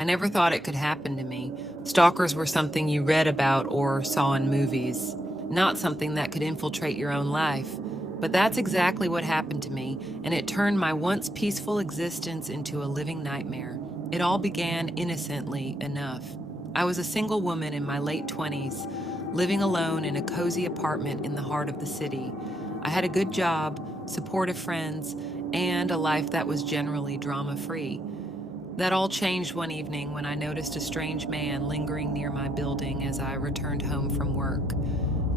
I never thought it could happen to me. Stalkers were something you read about or saw in movies, not something that could infiltrate your own life. But that's exactly what happened to me, and it turned my once peaceful existence into a living nightmare. It all began innocently enough. I was a single woman in my late 20s, living alone in a cozy apartment in the heart of the city. I had a good job, supportive friends, and a life that was generally drama-free. That all changed one evening when I noticed a strange man lingering near my building as I returned home from work.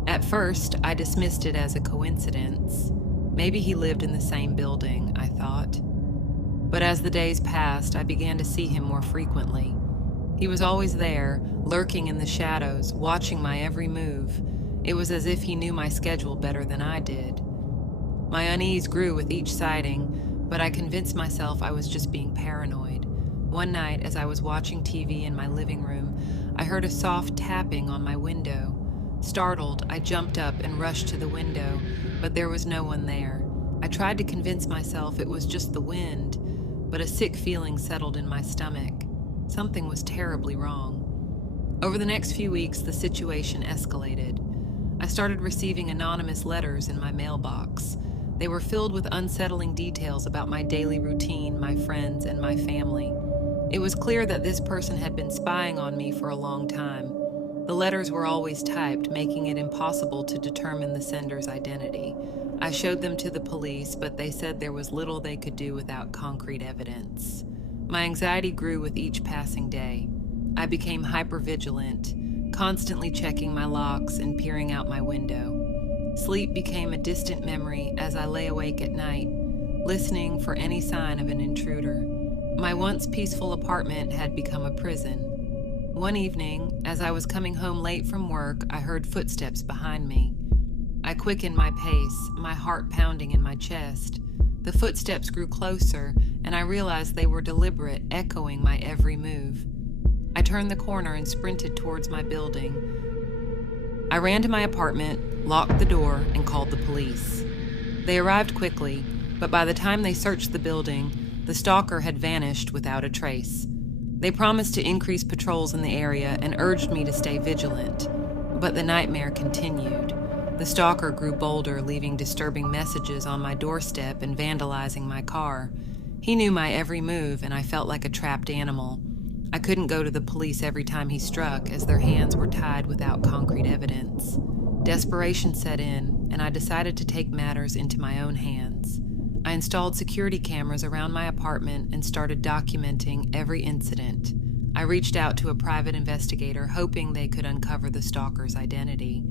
At first, I dismissed it as a coincidence. Maybe he lived in the same building, I thought. But as the days passed, I began to see him more frequently. He was always there, lurking in the shadows, watching my every move. It was as if he knew my schedule better than I did. My unease grew with each sighting, but I convinced myself I was just being paranoid. One night, as I was watching TV in my living room, I heard a soft tapping on my window. Startled, I jumped up and rushed to the window, but there was no one there. I tried to convince myself it was just the wind, but a sick feeling settled in my stomach. Something was terribly wrong. Over the next few weeks, the situation escalated. I started receiving anonymous letters in my mailbox. They were filled with unsettling details about my daily routine, my friends, and my family. It was clear that this person had been spying on me for a long time. The letters were always typed, making it impossible to determine the sender's identity. I showed them to the police, but they said there was little they could do without concrete evidence. My anxiety grew with each passing day. I became hypervigilant, constantly checking my locks and peering out my window. Sleep became a distant memory as I lay awake at night, listening for any sign of an intruder. My once peaceful apartment had become a prison. One evening, as I was coming home late from work, I heard footsteps behind me. I quickened my pace, my heart pounding in my chest. The footsteps grew closer, and I realized they were deliberate, echoing my every move. I turned the corner and sprinted towards my building. I ran to my apartment, locked the door, and called the police. They arrived quickly, but by the time they searched the building, the stalker had vanished without a trace. They promised to increase patrols in the area and urged me to stay vigilant. But the nightmare continued. The stalker grew bolder, leaving disturbing messages on my doorstep and vandalizing my car. He knew my every move, and I felt like a trapped animal. I couldn't go to the police every time he struck, as their hands were tied without concrete evidence. Desperation set in, and I decided to take matters into my own hands. I installed security cameras around my apartment and started documenting every incident. I reached out to a private investigator, hoping they could uncover the stalker's identity.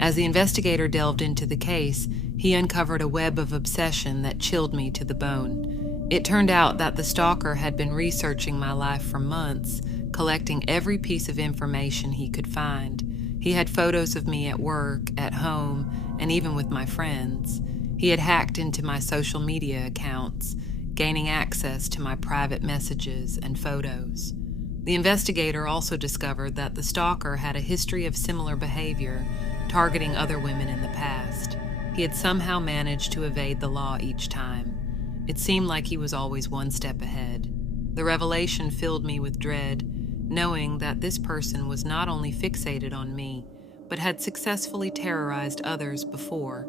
As the investigator delved into the case, he uncovered a web of obsession that chilled me to the bone. It turned out that the stalker had been researching my life for months, collecting every piece of information he could find. He had photos of me at work, at home, and even with my friends. He had hacked into my social media accounts, gaining access to my private messages and photos. The investigator also discovered that the stalker had a history of similar behavior, targeting other women in the past. He had somehow managed to evade the law each time. It seemed like he was always one step ahead. The revelation filled me with dread, knowing that this person was not only fixated on me, but had successfully terrorized others before.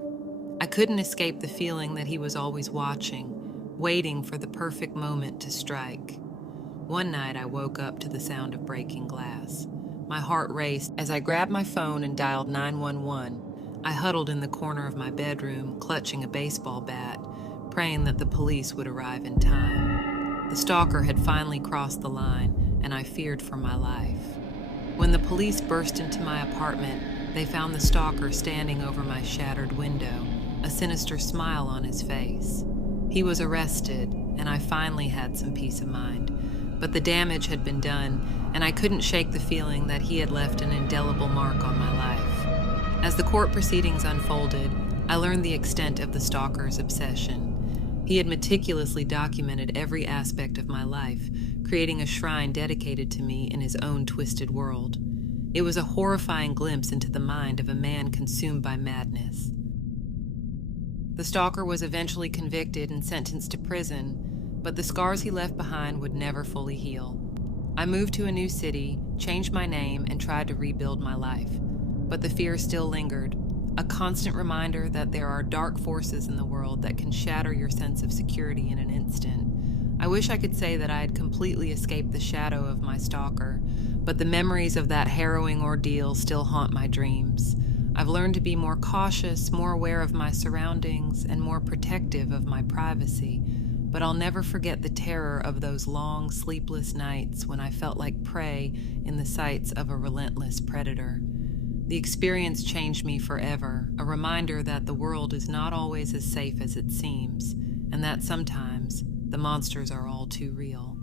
I couldn't escape the feeling that he was always watching, waiting for the perfect moment to strike. One night I woke up to the sound of breaking glass. My heart raced as I grabbed my phone and dialed 911. I huddled in the corner of my bedroom, clutching a baseball bat, praying that the police would arrive in time. The stalker had finally crossed the line, and I feared for my life. When the police burst into my apartment, they found the stalker standing over my shattered window, a sinister smile on his face. He was arrested, and I finally had some peace of mind. But the damage had been done, and I couldn't shake the feeling that he had left an indelible mark on my life. As the court proceedings unfolded, I learned the extent of the stalker's obsession. He had meticulously documented every aspect of my life, creating a shrine dedicated to me in his own twisted world. It was a horrifying glimpse into the mind of a man consumed by madness. The stalker was eventually convicted and sentenced to prison, but the scars he left behind would never fully heal. I moved to a new city, changed my name, and tried to rebuild my life. But the fear still lingered, a constant reminder that there are dark forces in the world that can shatter your sense of security in an instant. I wish I could say that I had completely escaped the shadow of my stalker, but the memories of that harrowing ordeal still haunt my dreams. I've learned to be more cautious, more aware of my surroundings, and more protective of my privacy. But I'll never forget the terror of those long, sleepless nights when I felt like prey in the sights of a relentless predator. The experience changed me forever, a reminder that the world is not always as safe as it seems, and that sometimes the monsters are all too real.